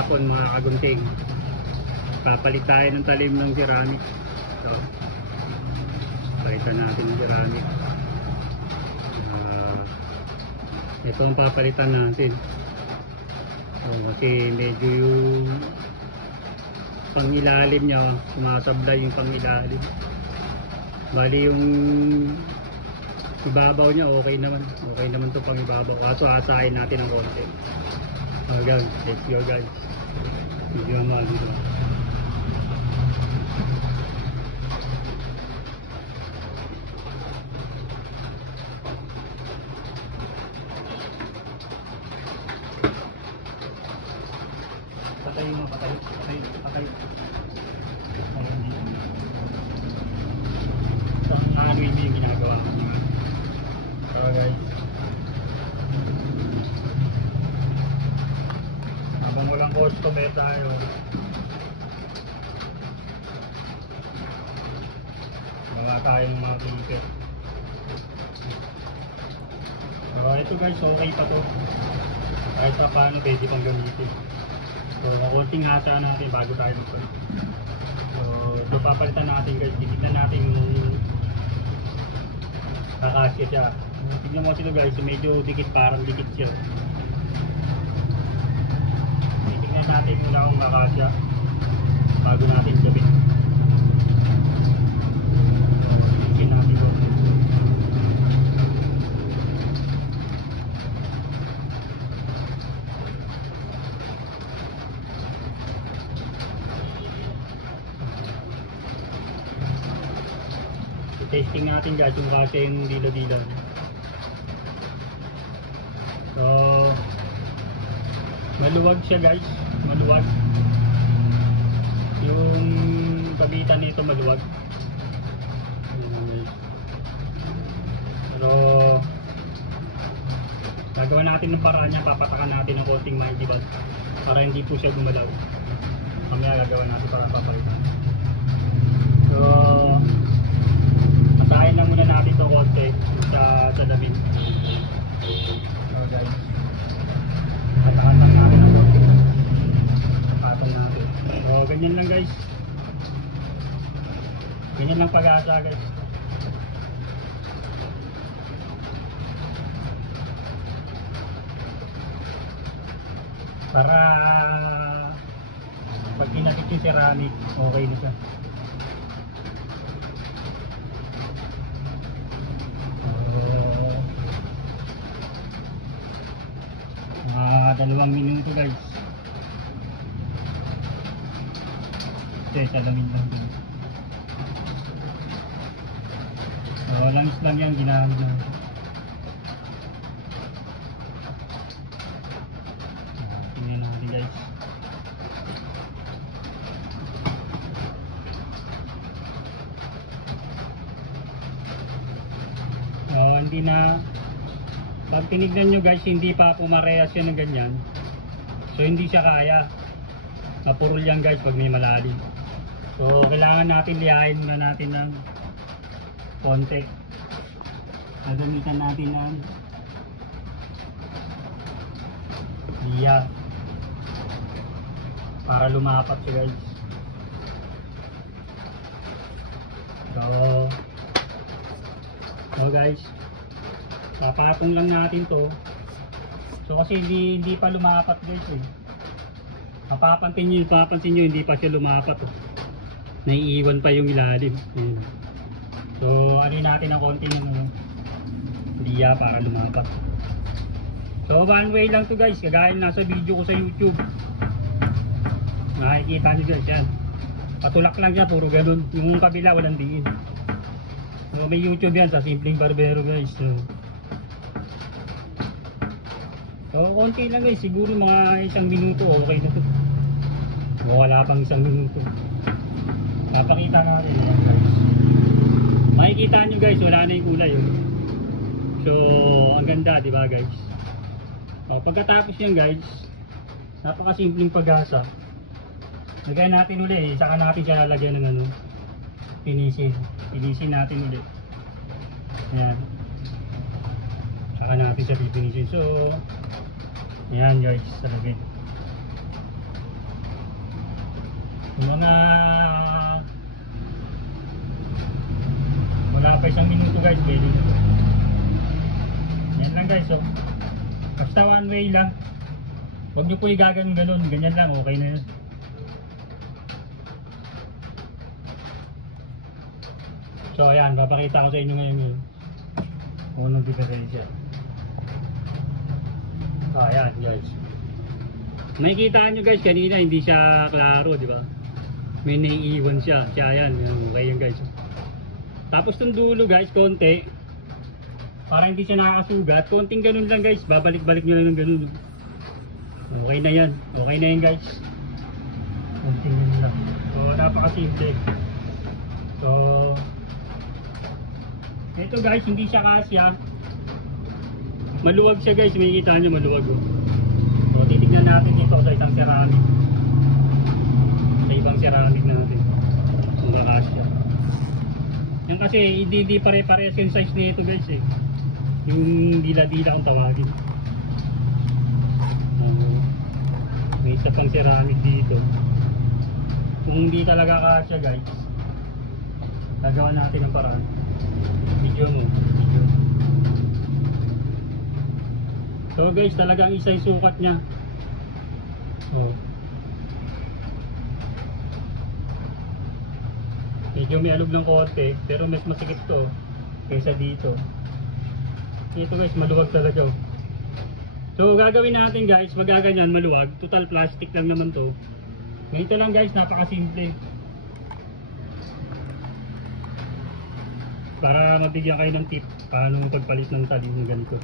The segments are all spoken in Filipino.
hapon mga kagunting. Papalit tayo ng talim ng ceramic. So, palitan natin ng ceramic. Ito ang papalitan natin. Kasi medyo yung pangilalim niya, sumasablay yung pangilalim. Bali yung ibabaw niya okay naman to pang ibabaw, kaso asahin natin ng konti. Guys, let's go guys. Video naman dito. Patay mo, patay. So, ano hindi yung ginagawa ko. So guys, habang walang customer tayo, wala tayong mga ticket. So ito guys, okay pa to. Kahit pa paano pwede pang gamitin. So konting hata natin bago tayo magpalit. So ito papalitan natin guys, titignan natin kakasya siya. Tignan mo sila guys, medyo dikit, parang dikit siya. Tignan natin muna kung kakasya bago natin gawin. Tignan natin ito. Testing natin guys yung kasi yung dila-dila. So maluwag siya guys, maluwag. Yung pagitan nito maluwag. Pero gagawin natin ng paraan niya, papatakan natin ng konting maigibag para hindi po siya gumalaw. Mamaya gagawin natin para papalitan. So masahin lang muna natin ito konti sa damin. So guys, patakan lang natin ito. Patong natin. So ganyan lang guys. Ganyan lang pag-asa guys. Para pag kinakit yung ceramic, okay na siya. Mga 2 minuto guys. Okay, salamin lang din. So langis lang yan ginamit na. Tingnan natin guys. Hindi na, pag tinignan nyo guys, hindi pa pumarehas yan ng ganyan. So hindi siya kaya. Mapurol yan guys pag may malalim. So kailangan natin lihain na natin ng konti. Gagamitan natin ng liya para lumapat siya guys. So guys, papatong lang natin to. So kasi hindi pa lumapat guys eh. Mapapansin nyo hindi pa siya lumapat oh. Naiiwan pa yung ilalim. Ayan. So ano natin ng konti ng liya para lumapat. So one way lang to guys, kagaya nasa video ko sa YouTube. Makikita nyo guys yan. Patulak lang siya, puro ganun. Yung kabila walang diin. So may YouTube yan sa Simpleng Barbero guys. So konti lang guys, siguro mga 1 minuto okay na to. O wala pang 1 minuto. Papakita natin guys. Makikita nyo guys, wala na yung kulay oh. So ang ganda diba guys. Pagkatapos yan guys, napakasimpleng pag-asa. Lagyan natin ulit, saka natin siya lalagyan ng ano, Pinisin natin ulit. Ayan. Saka natin siya pipinisin. So ayan guys, talagay. Mga wala pa isang minuto guys, pwede na to. Yan lang guys, oh. Basta one way lang. Huwag nyo po igaganon ganun, ganyan lang, okay na yun. So ayan, papakita ko sa inyo ngayon yun kung anong diferensya. So ayan guys, makikita nyo guys, kanina hindi siya klaro, di ba? May naiiwan siya, ayan, okay yun guys. Tapos itong dulo guys, konti, para hindi siya nakakasugat, konting ganun lang guys, babalik-balik nyo lang ng ganun. Okay na yan, okay na yan guys. Konting ganun lang. So napakasimple. So ito guys, hindi siya kasya. Maluwag siya guys, makikita nyo maluwag. So titignan natin dito sa isang ceramic. Sa ibang ceramic natin. Kung kakasya. Yan kasi hindi pare-parehas yung size nito guys eh. Yung dila-dila kung tawagin. May isa pang ceramic dito. Kung hindi talaga kasya guys, gagawa natin ng paraan. Video mo, video. So guys, talagang isa yung sukat niya. Oh. Medyo may alog ng konti, pero mas masikip to kaysa dito. Ito guys, maluwag talaga. Oh. So gagawin natin guys, magaganyan maluwag. Total plastic lang naman to. Ganito lang guys, napakasimple. Para mabigyan kayo ng tip paano pagpalit ng tali ng ganito.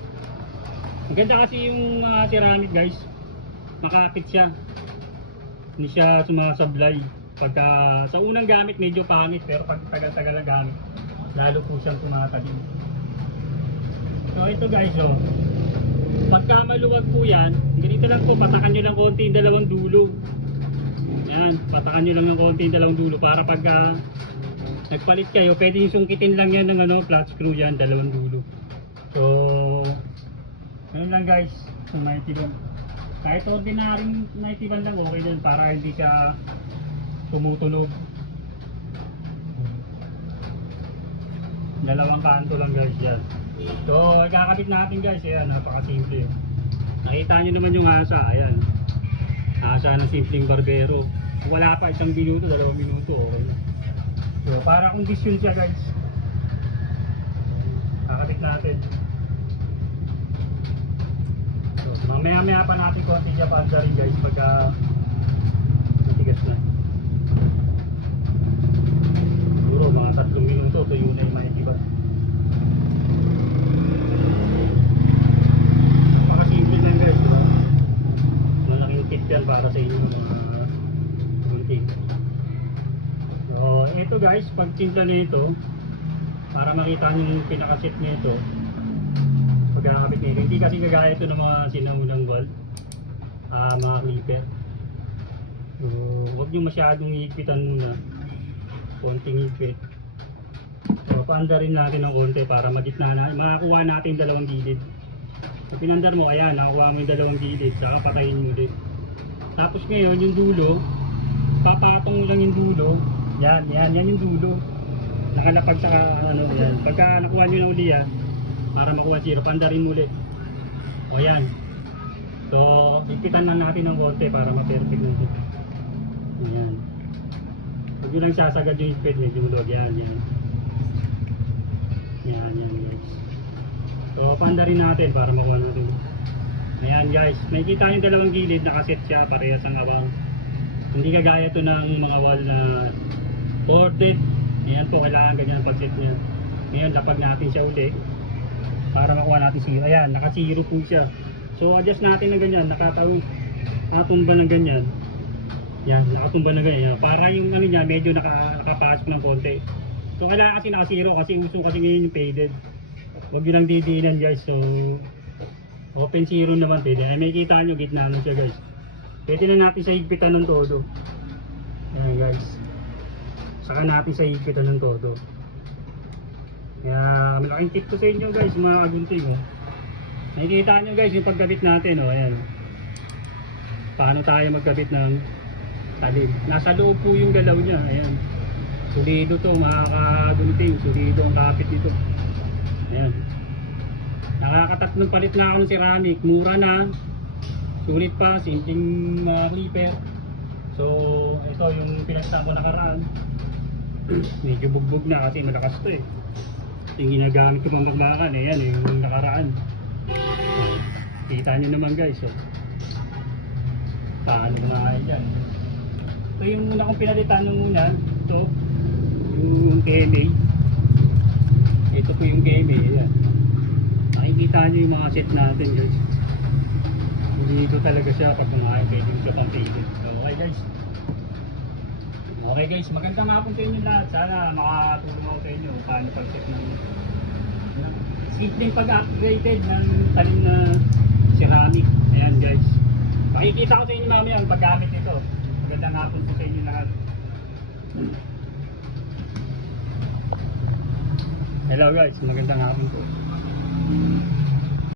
Maganda kasi yung ceramic guys, makapit siya, hindi siya sumasablay. Pagka sa unang gamit medyo pangit, pero pag tagal-tagal na gamit lalo po siyang tumatali. So ito guys, oh, pagka maluwag po yan, ganito lang po, patakan nyo lang konti yung dalawang dulo. Yan, patakan nyo lang ng konti yung dalawang dulo para pagka nagpalit kayo, pwede yung sungkitin lang yan ng flat screw yan, dalawang dulo. So ayun lang guys, so naitiban. Kahit ordinaryong naitiban lang, okay din para hindi siya tumutunog. Dalawang kanto lang guys yan. So kakabit natin guys, ayan, napakasimple. Nakita nyo naman yung asa, ayan. Asa ng simpleng barbero. Wala pa isang minuto, 2 minuto, okay na. So para kondisyon siya guys, kakabit natin. So mamaya pa natin konti siya panda rin guys pagka matigas na. Siguro mga 3 minuto tuyo na yung maitiban. Napakasimple lang guys, diba? Malaking tip yan para sa inyo mga gunting. So ito guys, pag timpla na ito, para makita nyo yung pinakasit nito, pagkakabit nito, hindi kasi kagaya ito ng mga sinaunang valve, mga clipper. So huwag nyo masyadong higpitan muna, konting higpit. So paanda rin natin ng konti para magitna na, makakuha natin yung dalawang gilid. So pinandar mo, ayan, nakakuha mo yung dalawang gilid, saka patayin mo ulit. Tapos ngayon yung dulo, papatong mo lang yung dulo. Yan yung dulo. Nakalapag sa yan. Pagka nakuha nyo na uli yan, para makuha zero, pandarin mo ulit. O yan. So, ipitan lang natin ng konti para ma-perfect natin. Ayan. Huwag nyo lang sasagad yung ipit, medyo ulog. Yan. Yan guys. So, pandarin natin para makuha natin. Ayan guys. Nakikita yung dalawang gilid, nakaset siya, parehas ang abang. Hindi kagaya ito ng mga wall na ported. Ayan po, kailangan ganyan ang pag-set niya. Ngayon, lapag natin siya uli para makuha natin zero. Ayan, naka-zero po siya. So, adjust natin ng ganyan. Nakatumba ng ganyan. Yan, nakatumba ng ganyan. Para yung niya, medyo nakapasok ng konti. So, kailangan kasi naka-zero kasi uso kasi ngayon yung faded. Huwag yun lang didiinan guys. So, open zero naman pwede. Ay, may kita nyo, gitna na siya guys. Pwede na natin sa higpitan ng todo. Ayan guys. Saka natin sa higpitan ng todo. Kaya malaking tip ko sa inyo guys, mga kagunting. Oh. Nakikita nyo guys yung pagkabit natin. Oh, ayan. Paano tayo magkabit ng talim. Nasa loob po yung galaw niya. Ayan. Solido to, makakagunting. Solido ang kapit nito. Ayan. Nakakatatlong palit na ako ng ceramic. Mura na. Sulit pa. Simpleng clipper. So, ito yung pinasta ko nakaraan. Medyo bugbog na kasi malakas to eh. Yung ginagamit ko pang maglakan. Ayan, yung nakaraan. Kita nyo naman guys. So, paano ko na yan. Ito yung una kong pinalitan nung una. Ito. Yung KMA. Ito po yung KMA. Ayan. Nakikita nyo yung mga set natin guys. Hindi ito talaga siya pag kumain. Pwede yung katang table. So, okay guys. Okay guys, magandang hapon sa inyo lahat. Sana makatulong ako sa inyo paano pag-set ng simpleng pag-upgraded ng talim na ceramic. Ayan guys. Makikita ko sa inyo mamaya ang paggamit nito. Magandang hapon po sa inyo lahat. Hello guys, magandang hapon po.